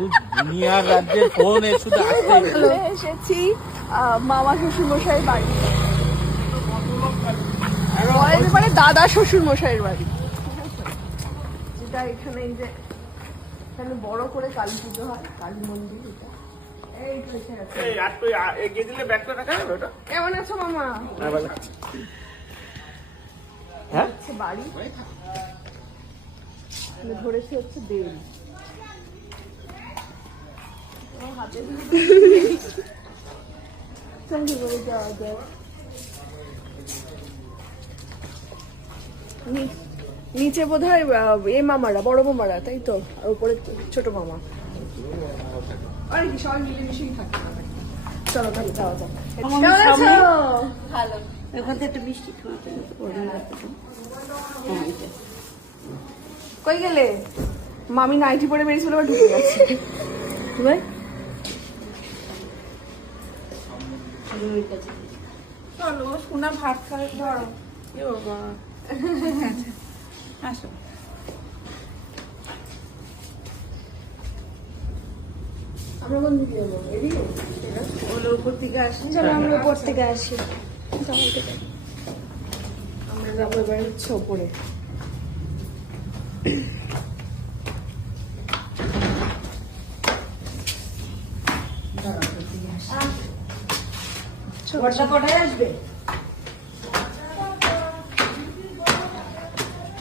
শুধু দুনিয়ার রাজ্যের ফোন শুধু এসেছি মামা শ্বশুর মশাইয়ের বাড়ি, মানে দাদা শ্বশুর মশাইয়ের বাড়ি, যেটা এখানে এই যে এখানে বড় করে কালী পুজো হয়, কালী মন্দির। এটা এই তো এসে গেছে। কেমন আছো মামা? হচ্ছে বাড়ি ধরেছে হচ্ছে বেল, হাতে সঙ্গে করে যাওয়া যায়। নিচে বোধ হয় এ মামারা, বড় মামারা, তাই তো, আর উপরে ছোট মামা, আর কি সবাই মিলেমিশেই থাকে। চলো তাহলে যাওয়া যাক। ভালো, এখান থেকে একটা মিষ্টি খাওয়াতে কই গেলে? মামি নাইটি পরে বেরিয়েছিল, আবার ঢুকে গেছে। ভাই চলো সোনা ভাত খাই, ধরো। আসো, আমরা কোন দিকে যাবো? এদিকে উপর থেকে আসি। চলো আমরা উপর থেকে আসি। আমরা যাবো এবার হচ্ছে ওপরে। কোথায় আসবে?